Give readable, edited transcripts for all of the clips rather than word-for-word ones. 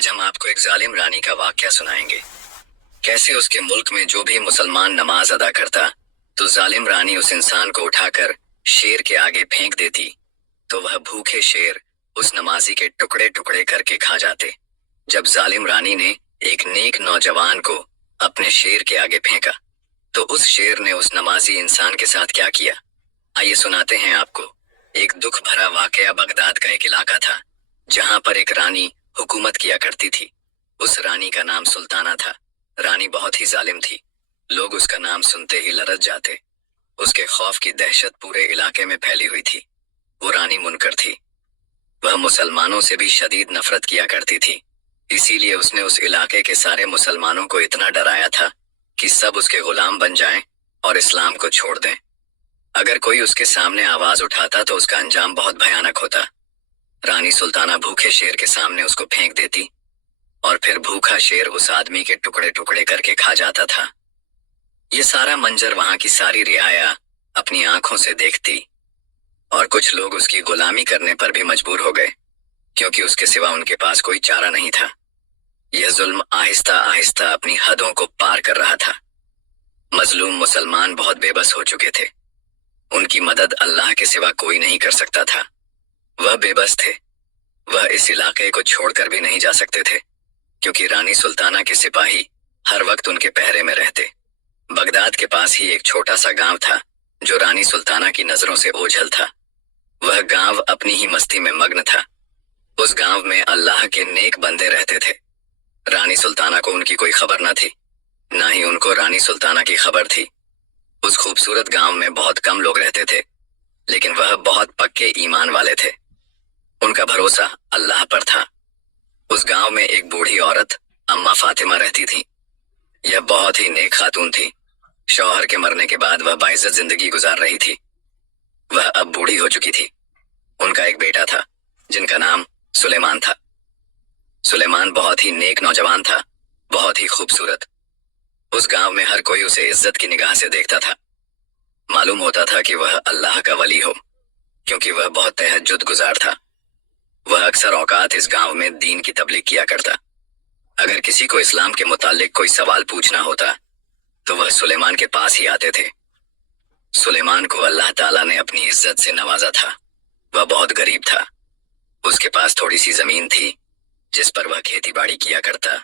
आज हम आपको एक जालिम रानी का वाकया सुनाएंगे। कैसे उसके मुल्क में जो भी मुसलमान नमाज अदा करता तो जालिम रानी उस इंसान को उठाकर शेर के आगे फेंक देती, तो वह भूखे शेर उस नमाजी के टुकड़े टुकड़े करके खा जाते। जब जालिम रानी ने एक नेक नौजवान को अपने शेर के आगे फेंका तो उस शेर ने उस नमाजी इंसान के साथ क्या किया, आइए सुनाते हैं आपको। एक दुख भरा वाकया बगदाद का एक इलाका था जहां पर एक रानी हुकूमत किया करती थी। उस रानी का नाम सुल्ताना था। रानी बहुत ही जालिम थी। लोग उसका नाम सुनते ही लरज जाते। उसके खौफ की दहशत पूरे इलाके में फैली हुई थी। वो रानी मुनकर थी। वह मुसलमानों से भी शदीद नफरत किया करती थी। इसीलिए उसने उस इलाके के सारे मुसलमानों को इतना डराया था कि सब उसके गुलाम बन जाएं और इस्लाम को छोड़ दें। अगर कोई उसके सामने आवाज उठाता तो उसका अंजाम बहुत भयानक होता। रानी सुल्ताना भूखे शेर के सामने उसको फेंक देती और फिर भूखा शेर उस आदमी के टुकड़े टुकड़े करके खा जाता था। ये सारा मंजर वहां की सारी रियाया अपनी आंखों से देखती और कुछ लोग उसकी गुलामी करने पर भी मजबूर हो गए, क्योंकि उसके सिवा उनके पास कोई चारा नहीं था। यह जुल्म आहिस्ता आहिस्ता अपनी हदों को पार कर रहा था। मजलूम मुसलमान बहुत बेबस हो चुके थे। उनकी मदद अल्लाह के सिवा कोई नहीं कर सकता था। वह बेबस थे। वह इस इलाके को छोड़कर भी नहीं जा सकते थे, क्योंकि रानी सुल्ताना के सिपाही हर वक्त उनके पहरे में रहते। बगदाद के पास ही एक छोटा सा गांव था जो रानी सुल्ताना की नजरों से ओझल था। वह गांव अपनी ही मस्ती में मग्न था। उस गांव में अल्लाह के नेक बंदे रहते थे। रानी सुल्ताना को उनकी कोई खबर न थी, ना ही उनको रानी सुल्ताना की खबर थी। उस खूबसूरत गांव में बहुत कम लोग रहते थे, लेकिन वह बहुत पक्के ईमान वाले थे। उनका भरोसा अल्लाह पर था। उस गांव में एक बूढ़ी औरत अम्मा फातिमा रहती थी। यह बहुत ही नेक खातून थी। शौहर के मरने के बाद वह बाइज्जत जिंदगी गुजार रही थी। वह अब बूढ़ी हो चुकी थी। उनका एक बेटा था जिनका नाम सुलेमान था। सुलेमान बहुत ही नेक नौजवान था, बहुत ही खूबसूरत। उस गांव में हर कोई उसे इज्जत की निगाह से देखता था। मालूम होता था कि वह अल्लाह का वली हो, क्योंकि वह बहुत तहज्जुद गुजार था। वह अक्सर औकात इस गांव में दीन की तबलीग किया करता। अगर किसी को इस्लाम के मुतालिक कोई सवाल पूछना होता तो वह सुलेमान के पास ही आते थे। सुलेमान को अल्लाह ताला ने अपनी इज्जत से नवाजा था। वह बहुत गरीब था। उसके पास थोड़ी सी जमीन थी जिस पर वह खेती बाड़ी किया करता,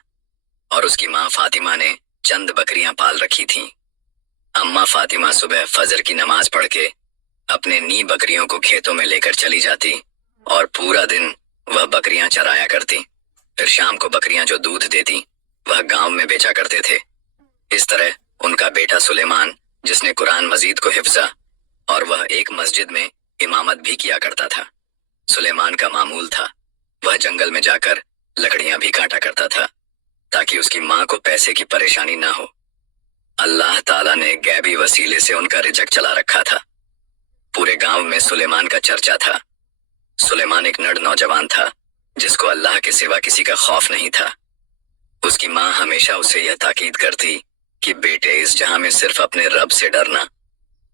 और उसकी माँ फातिमा ने चंद बकरियां पाल रखी थीं। अम्मा फातिमा सुबह फजर की नमाज पढ़ के अपने नी बकरियों को खेतों में लेकर चली जाती और पूरा दिन वह बकरियां चराया करती। फिर शाम को बकरियां जो दूध देती वह गांव में बेचा करते थे। इस तरह उनका बेटा सुलेमान, जिसने कुरान मजीद को हिफ्जा और वह एक मस्जिद में इमामत भी किया करता था। सुलेमान का मामूल था वह जंगल में जाकर लकड़ियां भी काटा करता था ताकि उसकी माँ को पैसे की परेशानी ना हो। अल्लाह ताला ने गैबी वसीले से उनका रिजक चला रखा था। पूरे गांव में सुलेमान का चर्चा था। सुलेमान एक नर नौजवान था जिसको अल्लाह के सिवा किसी का खौफ नहीं था। उसकी माँ हमेशा उसे यह ताकीद करती कि बेटे, इस जहां में सिर्फ अपने रब से डरना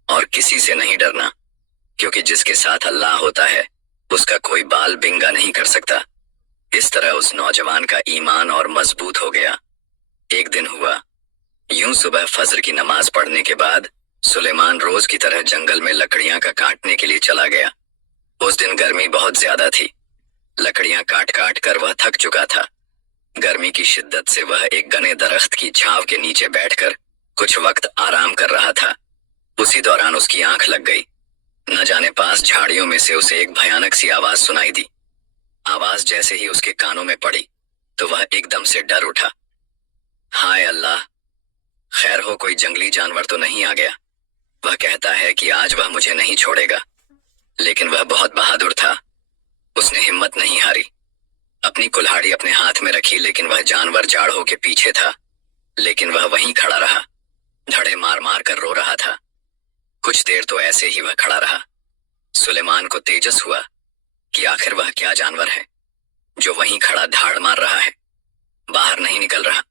और किसी से नहीं डरना, क्योंकि जिसके साथ अल्लाह होता है उसका कोई बाल बिंगा नहीं कर सकता। इस तरह उस नौजवान का ईमान और मजबूत हो गया। एक दिन हुआ यूं, सुबह फजर की नमाज पढ़ने के बाद सुलेमान रोज की तरह जंगल में लकड़ियां का काटने के लिए चला गया। उस दिन गर्मी बहुत ज्यादा थी। लकड़ियां काट काट कर वह थक चुका था। गर्मी की शिद्दत से वह एक घने दरख्त की छांव के नीचे बैठकर कुछ वक्त आराम कर रहा था। उसी दौरान उसकी आंख लग गई। न जाने पास झाड़ियों में से उसे एक भयानक सी आवाज सुनाई दी। आवाज जैसे ही उसके कानों में पड़ी तो वह एकदम से डर उठा। हाय अल्लाह, खैर हो, कोई जंगली जानवर तो नहीं आ गया। वह कहता है कि आज वह मुझे नहीं छोड़ेगा। लेकिन वह बहुत बहादुर था। उसने हिम्मत नहीं हारी। अपनी कुल्हाड़ी अपने हाथ में रखी, लेकिन वह जानवर जाड़ों के पीछे था। लेकिन वह वहीं खड़ा रहा, धड़े मार मार कर रो रहा था। कुछ देर तो ऐसे ही वह खड़ा रहा। सुलेमान को तेजस हुआ कि आखिर वह क्या जानवर है जो वहीं खड़ा धाड़ मार रहा है, बाहर नहीं निकल रहा।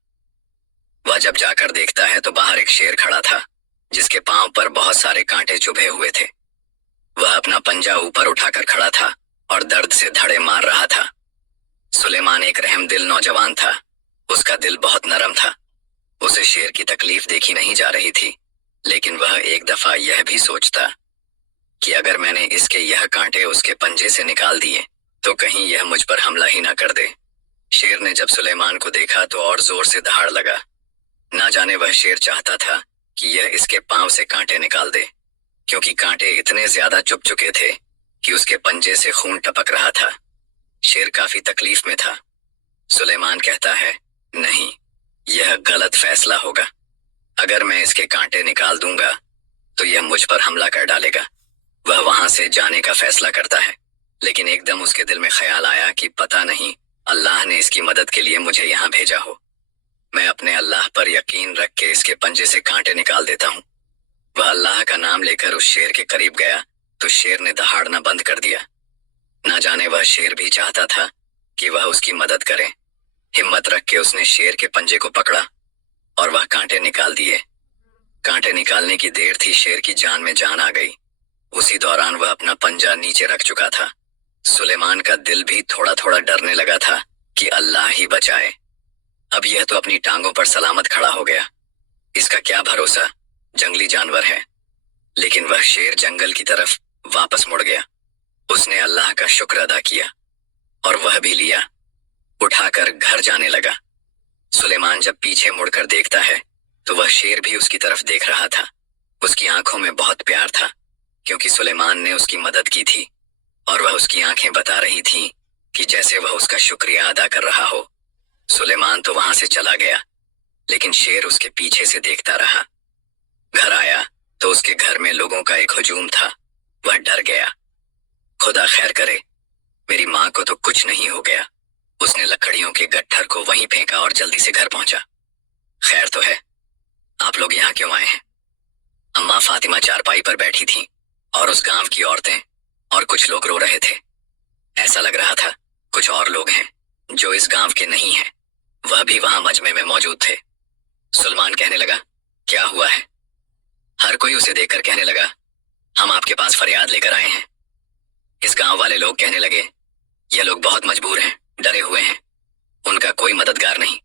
वह जब जाकर देखता है तो बाहर एक शेर खड़ा था जिसके पांव पर बहुत सारे कांटे चुभे हुए थे। वह अपना पंजा ऊपर उठाकर खड़ा था और दर्द से धड़े मार रहा था। सुलेमान एक रहम दिल नौजवान था। उसका दिल बहुत नरम था। उसे शेर की तकलीफ देखी नहीं जा रही थी, लेकिन वह एक दफा यह भी सोचता कि अगर मैंने इसके यह कांटे उसके पंजे से निकाल दिए तो कहीं यह मुझ पर हमला ही ना कर दे। शेर ने जब सुलेमान को देखा तो और जोर से दहाड़ लगा। ना जाने वह शेर चाहता था कि यह इसके पांव से कांटे निकाल दे, क्योंकि कांटे इतने ज्यादा चुभ चुके थे कि उसके पंजे से खून टपक रहा था। शेर काफी तकलीफ में था। सुलेमान कहता है, नहीं, यह गलत फैसला होगा। अगर मैं इसके कांटे निकाल दूंगा तो यह मुझ पर हमला कर डालेगा। वह वहां से जाने का फैसला करता है, लेकिन एकदम उसके दिल में ख्याल आया कि पता नहीं अल्लाह ने इसकी मदद के लिए मुझे यहाँ भेजा हो। मैं अपने अल्लाह पर यकीन रख के इसके पंजे से कांटे निकाल देता हूँ। वह अल्लाह का नाम लेकर उस शेर के करीब गया तो शेर ने दहाड़ना बंद कर दिया। ना जाने वह शेर भी चाहता था कि वह उसकी मदद करे। हिम्मत रख के उसने शेर के पंजे को पकड़ा और वह कांटे निकाल दिए। कांटे निकालने की देर थी, शेर की जान में जान आ गई। उसी दौरान वह अपना पंजा नीचे रख चुका था। सुलेमान का दिल भी थोड़ा थोड़ा डरने लगा था कि अल्लाह ही बचाए। अब यह तो अपनी टांगों पर सलामत खड़ा हो गया। इसका क्या भरोसा, जंगली जानवर है। लेकिन वह शेर जंगल की तरफ वापस मुड़ गया। उसने अल्लाह का शुक्र अदा किया और वह भी लिया, उठाकर घर जाने लगा। सुलेमान जब पीछे मुड़कर देखता है तो वह शेर भी उसकी तरफ देख रहा था। उसकी आंखों में बहुत प्यार था, क्योंकि सुलेमान ने उसकी मदद की थी और वह उसकी आंखें बता रही थीं कि जैसे वह उसका शुक्रिया अदा कर रहा हो। सुलेमान तो वहां से चला गया, लेकिन शेर उसके पीछे से देखता रहा। घर आया तो उसके घर में लोगों का एक हुजूम था। वह डर गया। खुदा खैर करे, मेरी माँ को तो कुछ नहीं हो गया। उसने लकड़ियों के गट्ठर को वहीं फेंका और जल्दी से घर पहुंचा। खैर तो है, आप लोग यहाँ क्यों आए हैं? अम्मा फातिमा चारपाई पर बैठी थी और उस गांव की औरतें और कुछ लोग रो रहे थे। ऐसा लग रहा था कुछ और लोग हैं जो इस गांव के नहीं हैं। वह भी वहां मजमे में मौजूद थे। सुलेमान कहने लगा, क्या हुआ है? हर कोई उसे देखकर कहने लगा, हम आपके पास फरियाद लेकर आए हैं। इस गांव वाले लोग कहने लगे, ये लोग बहुत मजबूर हैं, डरे हुए हैं, उनका कोई मददगार नहीं।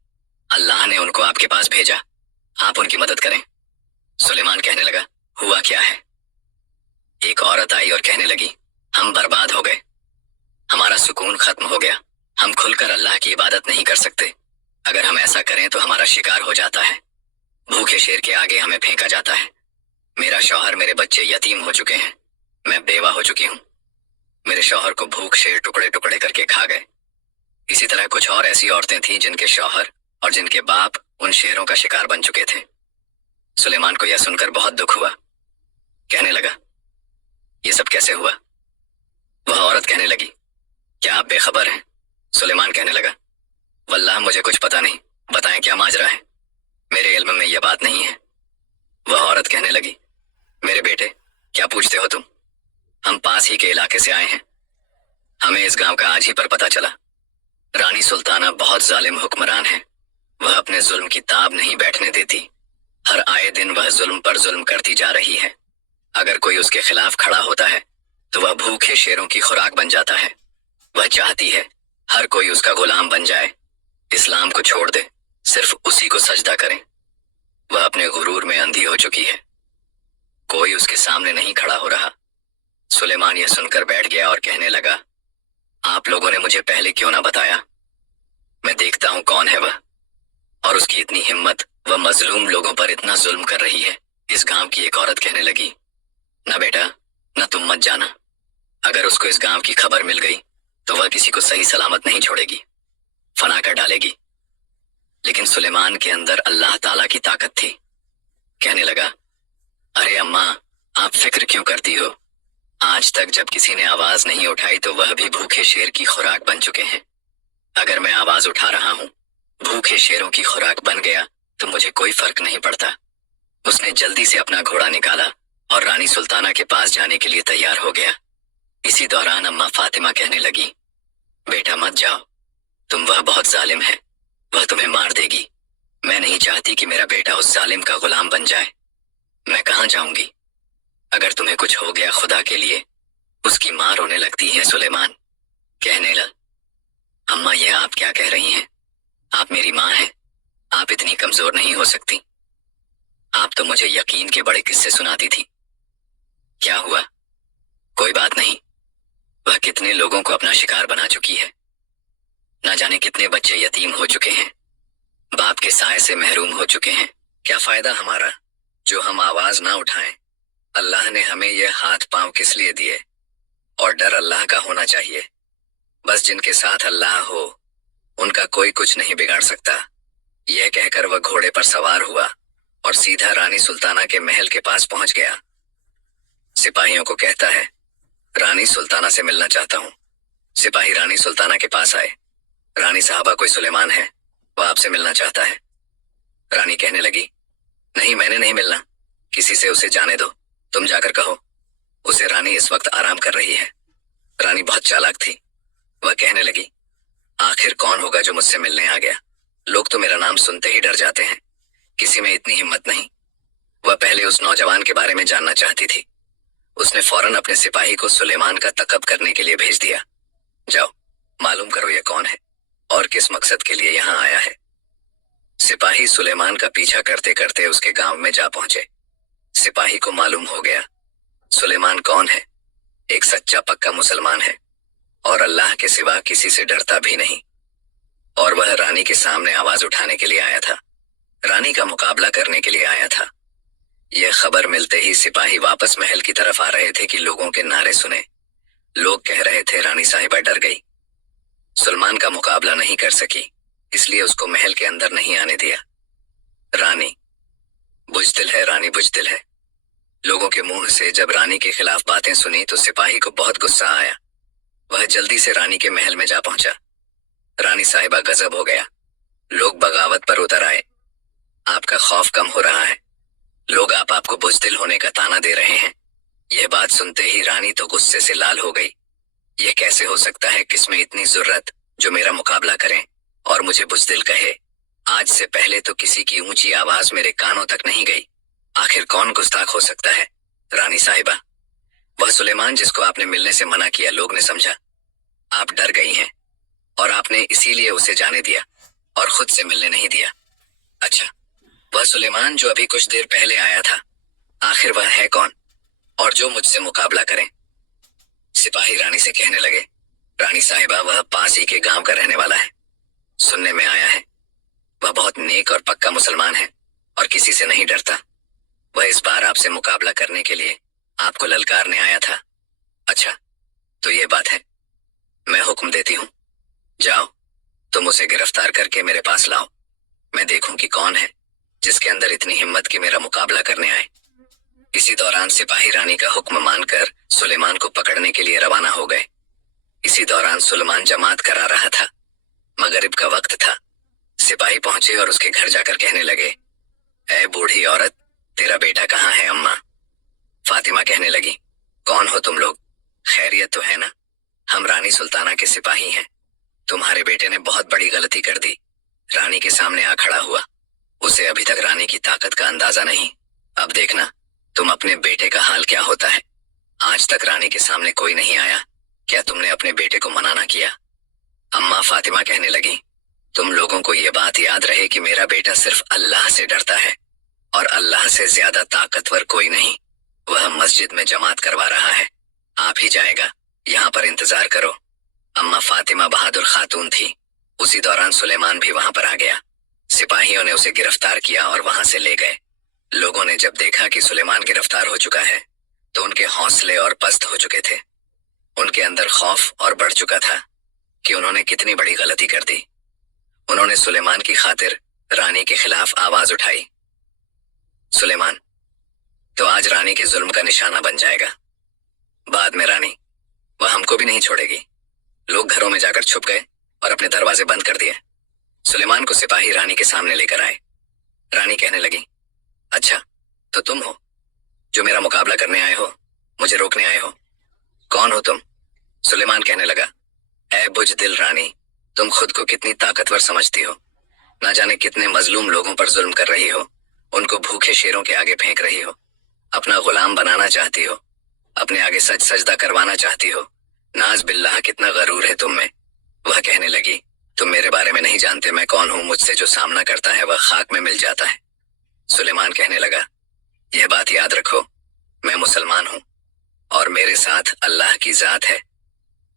अल्लाह ने उनको आपके पास भेजा, आप उनकी मदद करें। सुलेमान कहने लगा, हुआ क्या है? एक औरत आई और कहने लगी, हम बर्बाद हो गए, हमारा सुकून खत्म हो गया। हम खुलकर अल्लाह की इबादत नहीं कर सकते। अगर हम ऐसा करें तो हमारा शिकार हो जाता है। भूखे शेर के आगे हमें फेंका जाता है। मेरा शौहर, मेरे बच्चे यतीम हो चुके हैं। मैं बेवा हो चुकी हूँ। मेरे शौहर को भूख शेर टुकड़े टुकड़े करके खा गए। इसी तरह कुछ और ऐसी औरतें थीं जिनके शौहर और जिनके बाप उन शेरों का शिकार बन चुके थे। सुलेमान को यह सुनकर बहुत दुख हुआ। कहने लगा, ये सब कैसे हुआ? वह औरत कहने लगी, क्या आप बेखबर हैं? सुलेमान कहने लगा, वल्लाह मुझे कुछ पता नहीं, बताएं क्या माजरा है, मेरे इल्म में यह बात नहीं है। वह औरत कहने लगी, मेरे बेटे, क्या पूछते हो तुम? हम पास ही के इलाके से आए हैं। हमें इस गांव का आज ही पर पता चला। रानी सुल्ताना बहुत जालिम हुक्मरान है। वह अपने जुल्म की ताब नहीं बैठने देती। हर आए दिन वह जुल्म पर जुल्म करती जा रही है। अगर कोई उसके खिलाफ खड़ा होता है तो वह भूखे शेरों की खुराक बन जाता है। वह चाहती है हर कोई उसका गुलाम बन जाए, इस्लाम को छोड़ दे, सिर्फ उसी को सजदा करें। वह अपने गुरूर में अंधी हो चुकी है। कोई उसके सामने नहीं खड़ा हो रहा। सुलेमान यह सुनकर बैठ गया और कहने लगा, आप लोगों ने मुझे पहले क्यों ना बताया? मैं देखता हूं कौन है वह, और उसकी इतनी हिम्मत, वह मजलूम लोगों पर इतना जुल्म कर रही है। इस गांव की एक औरत कहने लगी, ना बेटा, ना तुम मत जाना। अगर उसको इस गांव की खबर मिल गई तो वह किसी को सही सलामत नहीं छोड़ेगी, फना कर डालेगी। लेकिन सुलेमान के अंदर अल्लाह ताला की ताकत थी। कहने लगा, अरे अम्मा, आप फिक्र क्यों करती हो? आज तक जब किसी ने आवाज नहीं उठाई तो वह भी भूखे शेर की खुराक बन चुके हैं। अगर मैं आवाज उठा रहा हूं, भूखे शेरों की खुराक बन गया तो मुझे कोई फर्क नहीं पड़ता। उसने जल्दी से अपना घोड़ा निकाला और रानी सुल्ताना के पास जाने के लिए तैयार हो गया। इसी दौरान अम्मा फातिमा कहने लगी, बेटा मत जाओ, वह बहुत जालिम है, वह तुम्हें मार देगी। मैं नहीं चाहती कि मेरा बेटा उस जालिम का गुलाम बन जाए। मैं कहाँ जाऊंगी? अगर तुम्हें कुछ हो गया खुदा के लिए। उसकी मां रोने लगती है। सुलेमान कहने लगा, अम्मा, ये आप क्या कह रही हैं? आप मेरी माँ हैं। आप इतनी कमजोर नहीं हो सकती। आप तो मुझे यकीन के बड़े किस्से सुनाती थी। क्या हुआ? कोई बात नहीं। वह कितने लोगों को अपना शिकार बना चुकी है। न जाने कितने बच्चे यतीम हो चुके हैं, बाप के साए से महरूम हो चुके हैं। क्या फायदा हमारा जो हम आवाज ना उठाएं? अल्लाह ने हमें ये हाथ पांव किस लिए दिए? और डर अल्लाह का होना चाहिए। बस जिनके साथ अल्लाह हो उनका कोई कुछ नहीं बिगाड़ सकता। यह कहकर वह घोड़े पर सवार हुआ और सीधा रानी सुल्ताना के महल के पास पहुंच गया। सिपाहियों को कहता है, रानी सुल्ताना से मिलना चाहता हूँ। सिपाही रानी सुल्ताना के पास आए। रानी साहबा, कोई सुलेमान है, वह आपसे मिलना चाहता है। रानी कहने लगी, नहीं, मैंने नहीं मिलना। किसी से उसे जाने दो, तुम जाकर कहो उसे रानी इस वक्त आराम कर रही है। रानी बहुत चालाक थी। वह कहने लगी, आखिर कौन होगा जो मुझसे मिलने आ गया? लोग तो मेरा नाम सुनते ही डर जाते हैं। किसी में इतनी हिम्मत नहीं। वह पहले उस नौजवान के बारे में जानना चाहती थी। उसने फौरन अपने सिपाही को सुलेमान का तलब करने के लिए भेज दिया। जाओ, मालूम करो ये कौन है और किस मकसद के लिए यहाँ आया है। सिपाही सुलेमान का पीछा करते करते उसके गांव में जा पहुंचे। सिपाही को मालूम हो गया सुलेमान कौन है। एक सच्चा पक्का मुसलमान है और अल्लाह के सिवा किसी से डरता भी नहीं। और वह रानी के सामने आवाज उठाने के लिए आया था, रानी का मुकाबला करने के लिए आया था। यह खबर मिलते ही सिपाही वापस महल की तरफ आ रहे थे कि लोगों के नारे सुने। लोग कह रहे थे, रानी साहिबा डर गई, सुलेमान का मुकाबला नहीं कर सकी, इसलिए उसको महल के अंदर नहीं आने दिया। रानी बुजदिल है, रानी बुजदिल है। लोगों के मुंह से जब रानी के खिलाफ बातें सुनी तो सिपाही को बहुत गुस्सा आया। वह जल्दी से रानी के महल में जा पहुंचा। रानी साहिबा गजब हो गया। लोग बगावत पर उतर आए। आपका खौफ कम हो रहा है। लोग आपको बुजदिल होने का ताना दे रहे हैं। यह बात सुनते ही रानी तो गुस्से से लाल हो गई। यह कैसे हो सकता है, किसमें इतनी जरूरत जो मेरा मुकाबला करें और मुझे बुजदिल कहे? आज से पहले तो किसी की ऊंची आवाज मेरे कानों तक नहीं गई। आखिर कौन गुस्ताख हो सकता है? रानी साहिबा, वह सुलेमान जिसको आपने मिलने से मना किया, लोग ने समझा आप डर गई हैं और आपने इसीलिए उसे जाने दिया और खुद से मिलने नहीं दिया। अच्छा, वह सुलेमान जो अभी कुछ देर पहले आया था, आखिर वह है कौन और जो मुझसे मुकाबला करें? सिपाही रानी से कहने लगे, रानी साहिबा, वह पास ही के गांव का रहने वाला है। सुनने में आया है वह बहुत नेक और पक्का मुसलमान है और किसी से नहीं डरता। वह इस बार आपसे मुकाबला करने के लिए आपको ललकारने आया था। अच्छा, तो ये बात है। मैं हुक्म देती हूँ, जाओ तुम उसे गिरफ्तार करके मेरे पास लाओ। मैं देखूं कि कौन है जिसके अंदर इतनी हिम्मत कि मेरा मुकाबला करने आए। इसी दौरान सिपाही रानी का हुक्म मानकर सुलेमान को पकड़ने के लिए रवाना हो गए। इसी दौरान सुलेमान जमात करा रहा था। मगरिब का वक्त था। सिपाही पहुंचे और उसके घर जाकर कहने लगे, ऐ बूढ़ी औरत, तेरा बेटा कहाँ है? अम्मा फातिमा कहने लगी, कौन हो तुम लोग? खैरियत तो है ना? हम रानी सुल्ताना के सिपाही हैं। तुम्हारे बेटे ने बहुत बड़ी गलती कर दी। रानी के सामने आ खड़ा हुआ। उसे अभी तक रानी की ताकत का अंदाजा नहीं। अब देखना तुम अपने बेटे का हाल क्या होता है। आज तक रानी के सामने कोई नहीं आया। क्या तुमने अपने बेटे को मना ना किया? अम्मा फातिमा कहने लगी, तुम लोगों को ये बात याद रहे कि मेरा बेटा सिर्फ अल्लाह से डरता है और अल्लाह से ज्यादा ताकतवर कोई नहीं। वह मस्जिद में जमात करवा रहा है, आप ही जाएगा। यहाँ पर इंतजार करो। अम्मा फातिमा बहादुर खातून थी। उसी दौरान सुलेमान भी वहां पर आ गया। सिपाहियों ने उसे गिरफ्तार किया और वहां से ले गए। लोगों ने जब देखा कि सुलेमान गिरफ्तार हो चुका है तो उनके हौसले और पस्त हो चुके थे। उनके अंदर खौफ और बढ़ चुका था कि उन्होंने कितनी बड़ी गलती कर दी। उन्होंने सुलेमान की खातिर रानी के खिलाफ आवाज उठाई। सुलेमान तो आज रानी के जुल्म का निशाना बन जाएगा। बाद में रानी वह हमको भी नहीं छोड़ेगी। लोग घरों में जाकर छुप गए और अपने दरवाजे बंद कर दिए। सुलेमान को सिपाही रानी के सामने लेकर आए। रानी कहने लगी, अच्छा तो तुम हो जो मेरा मुकाबला करने आए हो, मुझे रोकने आए हो? कौन हो तुम? सुलेमान कहने लगा, ऐ बुजदिल रानी, तुम खुद को कितनी ताकतवर समझती हो। ना जाने कितने मजलूम लोगों पर जुल्म कर रही हो, उनको भूखे शेरों के आगे फेंक रही हो, अपना गुलाम बनाना चाहती हो, अपने आगे सजदा करवाना चाहती हो। नाज बिल्लाह, कितना गरूर है तुम में। वह कहने लगी, तुम मेरे बारे में नहीं जानते मैं कौन हूं, मुझसे जो सामना करता है वह खाक में मिल जाता है। सुलेमान कहने लगा, यह बात याद रखो, मैं मुसलमान हूं और मेरे साथ अल्लाह की जात है,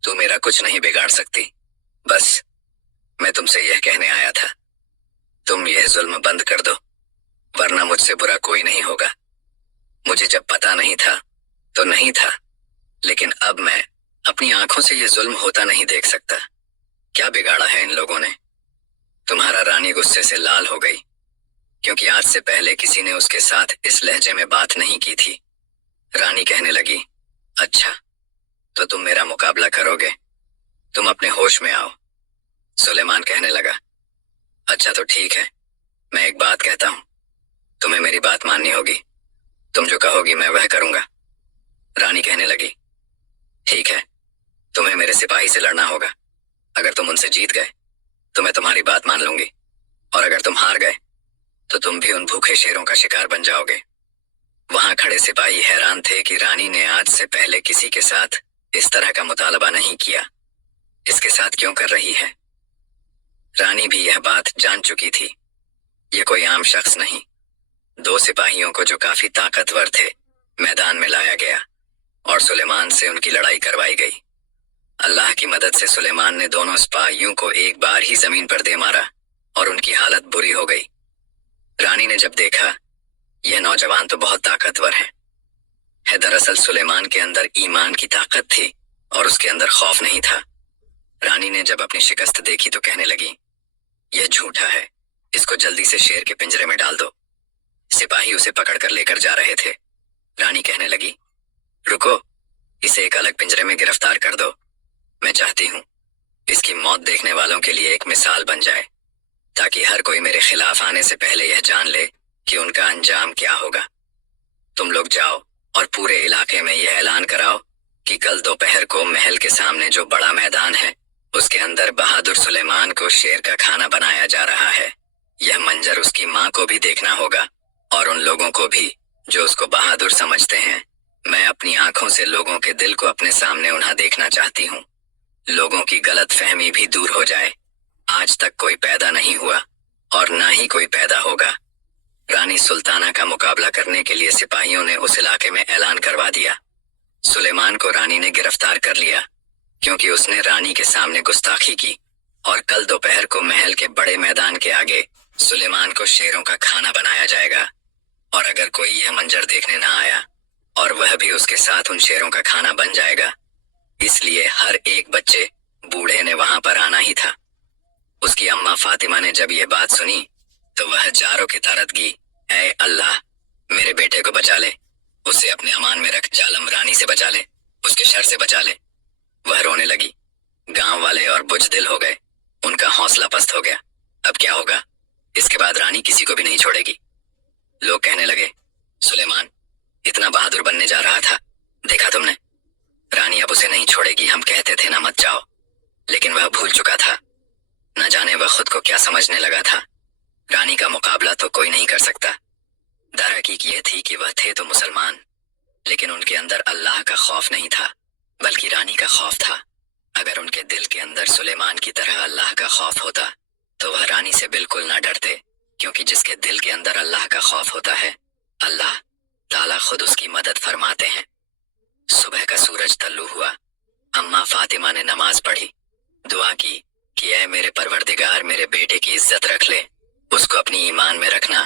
तू मेरा कुछ नहीं बिगाड़ सकती। बस मैं तुमसे यह कहने आया था, तुम यह जुल्म बंद कर दो, वरना मुझसे बुरा कोई नहीं होगा। मुझे जब पता नहीं था तो नहीं था, लेकिन अब मैं अपनी आंखों से यह जुल्म होता नहीं देख सकता। क्या बिगाड़ा है इन लोगों ने? तुम्हारा रानी गुस्से से लाल हो गई, क्योंकि आज से पहले किसी ने उसके साथ इस लहजे में बात नहीं की थी। रानी कहने लगी, अच्छा तो तुम मेरा मुकाबला करोगे, तुम अपने होश में आओ। सुलेमान कहने लगा, अच्छा तो ठीक है, मैं एक बात कहता हूं, तुम्हें मेरी बात माननी होगी, तुम जो कहोगी मैं वह करूंगा। रानी कहने लगी, ठीक है, तुम्हें मेरे सिपाही से लड़ना होगा, अगर तुम उनसे जीत गए तो मैं तुम्हारी बात मान लूंगी, और अगर तुम हार गए तो तुम भी उन भूखे शेरों का शिकार बन जाओगे। वहां खड़े सिपाही हैरान थे कि रानी ने आज से पहले किसी के साथ इस तरह का मुतालबा नहीं किया, इसके साथ क्यों कर रही है? रानी भी यह बात जान चुकी थी, ये कोई आम शख्स नहीं। दो सिपाहियों को जो काफी ताकतवर थे मैदान में लाया गया और सुलेमान से उनकी लड़ाई करवाई गई। अल्लाह की मदद से सुलेमान ने दोनों सिपाहियों को एक बार ही जमीन पर दे मारा और उनकी हालत बुरी हो गई। रानी ने जब देखा यह नौजवान तो बहुत ताकतवर है दरअसल सुलेमान के अंदर ईमान की ताकत थी और उसके अंदर खौफ नहीं था। रानी ने जब अपनी शिकस्त देखी तो कहने लगी, यह झूठा है, इसको जल्दी से शेर के पिंजरे में डाल दो। सिपाही उसे पकड़कर लेकर जा रहे थे। रानी कहने लगी, रुको, इसे एक अलग पिंजरे में गिरफ्तार कर दो। मैं चाहती हूं इसकी मौत देखने वालों के लिए एक मिसाल बन जाए, ताकि हर कोई मेरे खिलाफ आने से पहले यह जान ले कि उनका अंजाम क्या होगा। तुम लोग जाओ और पूरे इलाके में यह ऐलान कराओ कि कल दोपहर को महल के सामने जो बड़ा मैदान है उसके अंदर बहादुर सुलेमान को शेर का खाना बनाया जा रहा है। यह मंजर उसकी माँ को भी देखना होगा और उन लोगों को भी जो उसको बहादुर समझते हैं। मैं अपनी आंखों से लोगों के दिल को अपने सामने उन्हें देखना चाहती हूँ, लोगों की गलत फहमी भी दूर हो जाए। आज तक कोई पैदा नहीं हुआ और ना ही कोई पैदा होगा। रानी सुल्ताना का मुकाबला करने के लिए सिपाहियों ने उस इलाके में ऐलान करवा दिया। सुलेमान को रानी ने गिरफ्तार कर लिया क्योंकि उसने रानी के सामने गुस्ताखी की और कल दोपहर को महल के बड़े मैदान के आगे सुलेमान को शेरों का खाना बनाया जाएगा। और अगर कोई यह मंजर देखने ना आया और वह भी उसके साथ उन शेरों का खाना बन जाएगा। इसलिए हर एक बच्चे बूढ़े ने वहां पर आना ही था। उसकी अम्मा फातिमा ने जब यह बात सुनी तो वह जारों की तारदगी, ऐ अल्लाह मेरे बेटे को बचा ले, उसे अपने अमान में रख, जालम रानी से बचा ले, उसके शर से बचा ले। वह रोने लगी। गांव वाले और बुजदिल हो गए, उनका हौसला पस्त हो गया। अब क्या होगा? इसके बाद रानी किसी को भी नहीं छोड़ेगी। लोग कहने लगे, सुलेमान इतना बहादुर बनने जा रहा था, देखा तुमने, रानी अब उसे नहीं छोड़ेगी। हम कहते थे ना मत जाओ, लेकिन वह भूल चुका था। न जाने वह खुद को क्या समझने लगा था। रानी का मुकाबला तो कोई नहीं कर सकता। दरहकीक ये थी कि वह थे तो मुसलमान, लेकिन उनके अंदर अल्लाह का खौफ नहीं था, बल्कि रानी का खौफ था। अगर उनके दिल के अंदर सुलेमान की तरह अल्लाह का खौफ होता तो वह रानी से बिल्कुल ना डरते, क्योंकि जिसके दिल के अंदर अल्लाह का खौफ होता है, अल्लाह ताला खुद उसकी मदद फरमाते हैं। सुबह का सूरज तल्लू हुआ। अम्मा फातिमा ने नमाज पढ़ी, दुआ की कि ऐ मेरे परवरदिगार मेरे बेटे की इज्जत रख ले, उसको अपनी ईमान में रखना।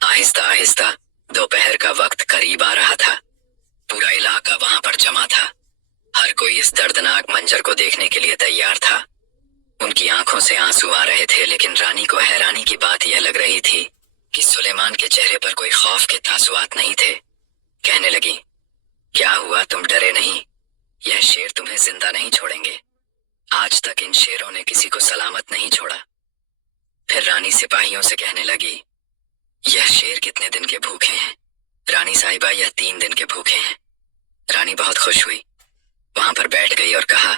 आहिस्ता आहिस्ता दोपहर का वक्त करीब आ रहा था। पूरा इलाका वहां पर जमा था। हर कोई इस दर्दनाक मंजर को देखने के लिए तैयार था। उनकी आंखों से आंसू आ रहे थे, लेकिन रानी को हैरानी की बात यह लग रही थी कि सुलेमान के चेहरे पर कोई खौफ के तासुआत नहीं थे। कहने लगी, क्या हुआ, तुम डरे नहीं? यह शेर तुम्हें जिंदा नहीं छोड़ेंगे। आज तक इन शेरों ने किसी को सलामत नहीं छोड़ा। फिर रानी सिपाहियों से कहने लगी, यह शेर कितने दिन के भूखे हैं? रानी साहिबा, यह 3 दिन के भूखे हैं। रानी बहुत खुश हुई, वहां पर बैठ गई और कहा,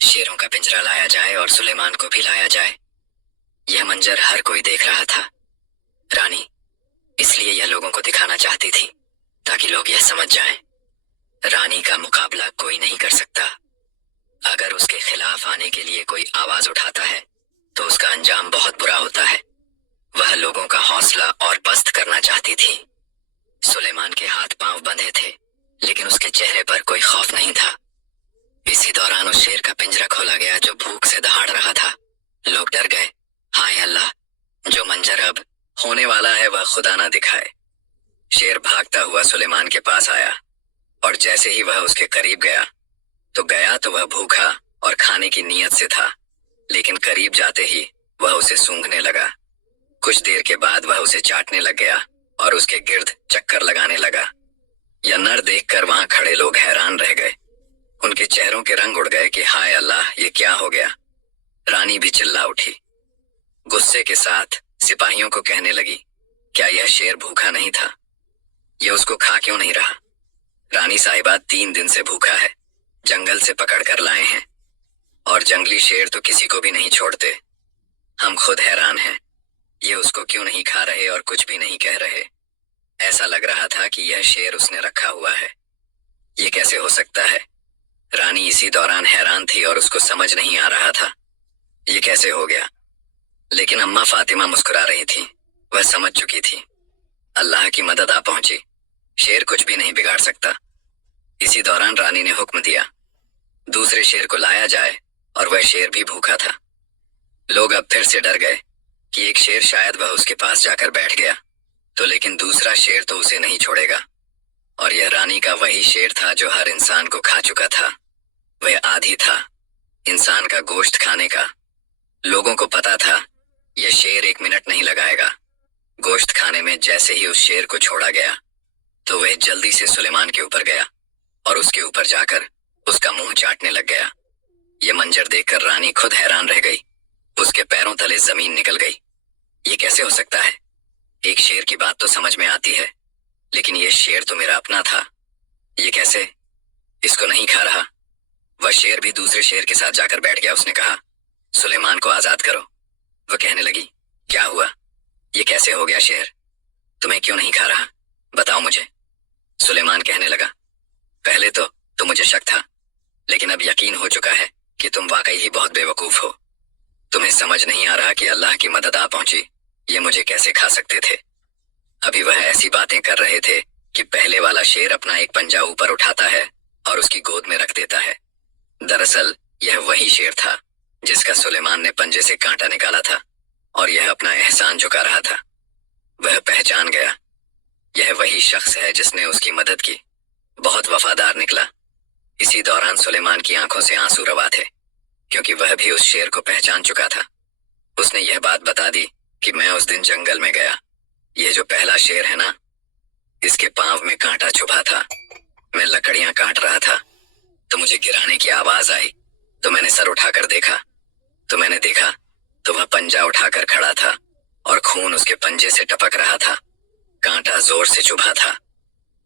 शेरों का पिंजरा लाया जाए और सुलेमान को भी लाया जाए। यह मंजर हर कोई देख रहा था। रानी इसलिए यह लोगों को दिखाना चाहती थी ताकि लोग यह समझ जाएं, रानी का मुकाबला कोई नहीं कर सकता। अगर उसके खिलाफ आने के लिए कोई आवाज उठाता है तो उसका अंजाम बहुत बुरा होता है। वह लोगों का हौसला और पस्त करना चाहती थी। सुलेमान के हाथ पांव बंधे थे, लेकिन उसके चेहरे पर कोई खौफ नहीं था। इसी दौरान उस शेर का पिंजरा खोला गया जो भूख से दहाड़ रहा था। लोग डर गए। हाय अल्लाह, जो मंजर अब होने वाला है वह खुदा ना दिखाए। शेर भागता हुआ सुलेमान के पास आया और जैसे ही वह उसके करीब गया तो वह भूखा और खाने की नीयत से था, लेकिन करीब जाते ही वह उसे सूंघने लगा। कुछ देर के बाद वह उसे चाटने लग गया और उसके गिर्द चक्कर लगाने लगा। यह नर देखकर वहां खड़े लोग हैरान रह गए। उनके चेहरों के रंग उड़ गए कि हाय अल्लाह, ये क्या हो गया। रानी भी चिल्ला उठी। गुस्से के साथ सिपाहियों को कहने लगी, क्या यह शेर भूखा नहीं था? यह उसको खा क्यों नहीं रहा? रानी साहिबा 3 दिन से भूखा है, जंगल से पकड़ कर लाए हैं, और जंगली शेर तो किसी को भी नहीं छोड़ते। हम खुद हैरान हैं, ये उसको क्यों नहीं खा रहे और कुछ भी नहीं कह रहे। ऐसा लग रहा था कि यह शेर उसने रखा हुआ है। ये कैसे हो सकता है? रानी इसी दौरान हैरान थी और उसको समझ नहीं आ रहा था ये कैसे हो गया। लेकिन अम्मा फातिमा मुस्कुरा रही थी। वह समझ चुकी थी। अल्लाह की मदद आ पहुंची, शेर कुछ भी नहीं बिगाड़ सकता। इसी दौरान रानी ने हुक्म दिया, दूसरे शेर को लाया जाए, और वह शेर भी भूखा था। लोग अब फिर से डर गए कि एक शेर शायद वह उसके पास जाकर बैठ गया तो, लेकिन दूसरा शेर तो उसे नहीं छोड़ेगा। और यह रानी का वही शेर था जो हर इंसान को खा चुका था। वह आदी था इंसान का गोश्त खाने का। लोगों को पता था यह शेर 1 मिनट नहीं लगाएगा। गोश्त खाने में जैसे ही उस शेर को छोड़ा गया तो वह जल्दी से सुलेमान के ऊपर गया और उसके ऊपर जाकर उसका मुंह चाटने लग गया। यह मंजर देखकर रानी खुद हैरान रह गई। उसके पैरों तले जमीन निकल गई। ये कैसे हो सकता है? एक शेर की बात तो समझ में आती है, लेकिन यह शेर तो मेरा अपना था। ये कैसे? इसको नहीं खा रहा। वह शेर भी दूसरे शेर के साथ जाकर बैठ गया। उसने कहा, सुलेमान को आजाद करो। वह कहने लगी, क्या हुआ? ये कैसे हो गया शेर? तुम्हें क्यों नहीं खा रहा? बताओ मुझे। सुलेमान कहने लगा, पहले तो मुझे शक था, लेकिन अब यकीन हो चुका है कि तुम वाकई ही बहुत बेवकूफ हो। तुम्हें समझ नहीं आ रहा कि अल्लाह की मदद आ पहुंची, ये मुझे कैसे खा सकते थे। अभी वह ऐसी बातें कर रहे थे कि पहले वाला शेर अपना एक पंजा ऊपर उठाता है और उसकी गोद में रख देता है। दरअसल यह वही शेर था जिसका सुलेमान ने पंजे से कांटा निकाला था, और यह अपना एहसान चुका रहा था। वह पहचान गया, यह वही शख्स है जिसने उसकी मदद की। बहुत वफादार निकला। इसी दौरान सुलेमान की आंखों से आंसू रवा थे, क्योंकि वह भी उस शेर को पहचान चुका था। उसने यह बात बता दी कि मैं उस दिन जंगल में गया। यह जो पहला शेर है ना, इसके पांव में कांटा छुपा था। मैं लकड़ियां काट रहा था तो मुझे गिराने की आवाज आई, तो मैंने सर उठाकर देखा तो वह पंजा उठाकर खड़ा था और खून उसके पंजे से टपक रहा था। कांटा जोर से चुभा था।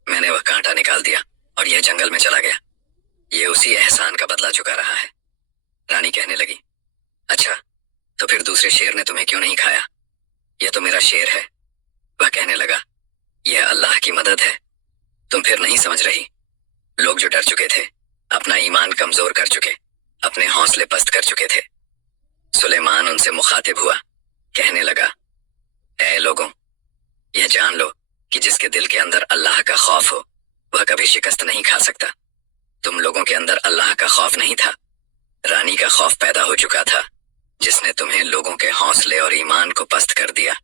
मैंने वह कांटा निकाल दिया और यह जंगल में चला गया। यह उसी एहसान का बदला चुका रहा है। रानी कहने लगी, अच्छा, तो फिर दूसरे शेर ने तुम्हें क्यों नहीं खाया? यह तो मेरा शेर है। वह कहने लगा, यह अल्लाह की मदद है। तुम फिर नहीं समझ रही। लोग जो डर चुके थे, अपना ईमान कमजोर कर चुके, अपने हौसले पस्त कर चुके थे। सुलेमान उनसे मुखातिब हुआ, कहने लगा, ऐ लोगों, यह जान लो कि जिसके दिल के अंदर अल्लाह का खौफ हो वह कभी शिकस्त नहीं खा सकता। तुम लोगों के अंदर अल्लाह का खौफ नहीं था, रानी का खौफ पैदा हो चुका था, जिसने तुम्हें लोगों के हौसले और ईमान को पस्त कर दिया।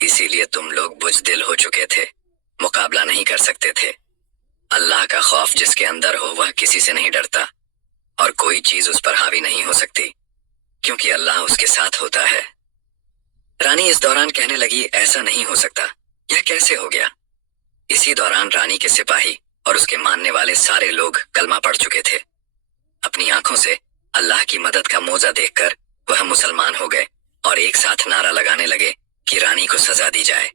इसीलिए तुम लोग बुज़दिल हो चुके थे, मुकाबला नहीं कर सकते थे। अल्लाह का खौफ जिसके अंदर हो वह किसी से नहीं डरता, और कोई चीज उस पर हावी नहीं हो सकती, क्योंकि अल्लाह उसके साथ होता है। रानी इस दौरान कहने लगी, ऐसा नहीं हो सकता, यह कैसे हो गया? इसी दौरान रानी के सिपाही और उसके मानने वाले सारे लोग कलमा पढ़ चुके थे। अपनी आंखों से अल्लाह की मदद का मौजा देखकर वह मुसलमान हो गए और एक साथ नारा लगाने लगे कि रानी को सजा दी जाए।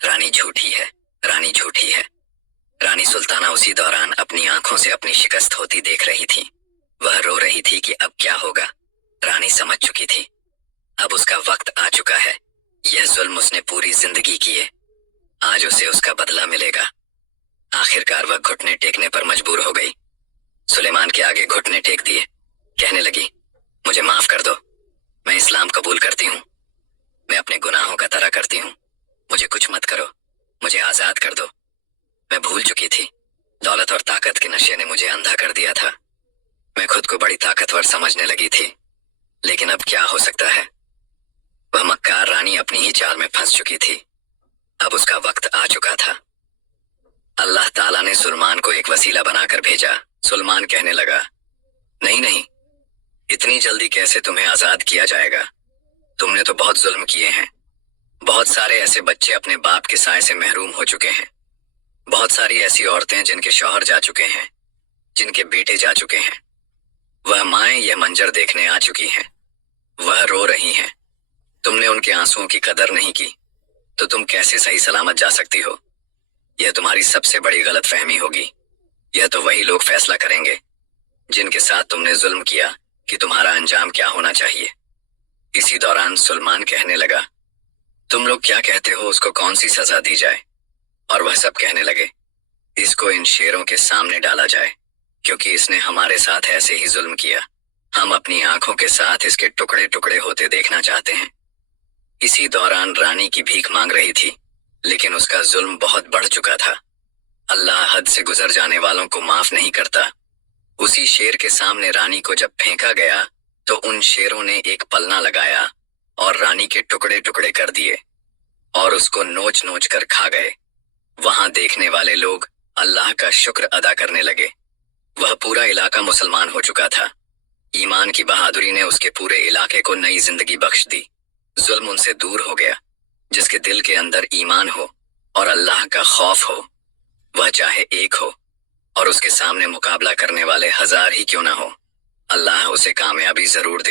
रानी झूठी है, रानी झूठी है। रानी सुल्ताना उसी दौरान अपनी आंखों से अपनी शिकस्त होती देख रही थी। वह रो रही थी कि अब क्या होगा। रानी समझ चुकी थी, अब उसका वक्त आ चुका है। यह जुल्म उसने पूरी जिंदगी किए, आज उसे उसका बदला मिलेगा। आखिरकार वह घुटने टेकने पर मजबूर हो गई। सुलेमान के आगे घुटने टेक दिए कहने लगी, मुझे माफ कर दो, मैं इस्लाम कबूल करती हूँ, मैं अपने गुनाहों का तरा करती हूँ, मुझे कुछ मत करो, मुझे आजाद कर दो। मैं भूल चुकी थी, दौलत और ताकत के नशे ने मुझे अंधा कर दिया था। मैं खुद को बड़ी ताकतवर समझने लगी थी, लेकिन अब क्या हो सकता है। वह मक्कार रानी अपनी ही चाल में फंस चुकी थी। अब उसका वक्त आ चुका था। अल्लाह ताला ने सुलेमान को एक वसीला बनाकर भेजा। सुलेमान कहने लगा, नहीं नहीं, इतनी जल्दी कैसे तुम्हें आजाद किया जाएगा? तुमने तो बहुत जुल्म किए हैं। बहुत सारे ऐसे बच्चे अपने बाप के साए से महरूम हो चुके हैं। बहुत सारी ऐसी औरतें जिनके शौहर जा चुके हैं, जिनके बेटे जा चुके हैं। वह माएं यह मंजर देखने आ चुकी हैं। वह रो रही हैं। तुमने उनके आंसुओं की कदर नहीं की, तो तुम कैसे सही सलामत जा सकती हो? यह तुम्हारी सबसे बड़ी गलतफहमी होगी। यह तो वही लोग फैसला करेंगे जिनके साथ तुमने जुल्म किया कि तुम्हारा अंजाम क्या होना चाहिए। इसी दौरान सुलेमान कहने लगा, तुम लोग क्या कहते हो, उसको कौन सी सजा दी जाए? और वह सब कहने लगे, इसको इन शेरों के सामने डाला जाए, क्योंकि इसने हमारे साथ ऐसे ही जुल्म किया। हम अपनी आंखों के साथ इसके टुकड़े टुकड़े होते देखना चाहते हैं। इसी दौरान रानी की भीख मांग रही थी, लेकिन उसका जुल्म बहुत बढ़ चुका था। अल्लाह हद से गुजर जाने वालों को माफ नहीं करता। उसी शेर के सामने रानी को जब फेंका गया, तो उन शेरों ने एक पलना लगाया और रानी के टुकड़े टुकड़े कर दिए और उसको नोच नोच कर खा गए। वहां देखने वाले लोग अल्लाह का शुक्र अदा करने लगे। वह पूरा इलाका मुसलमान हो चुका था। ईमान की बहादुरी ने उसके पूरे इलाके को नई जिंदगी बख्श दी। जुल्म उनसे दूर हो गया। जिसके दिल के अंदर ईमान हो और अल्लाह का खौफ हो, वह चाहे एक हो और उसके सामने मुकाबला करने वाले 1000 ही क्यों ना हो, अल्लाह उसे कामयाबी जरूर दे।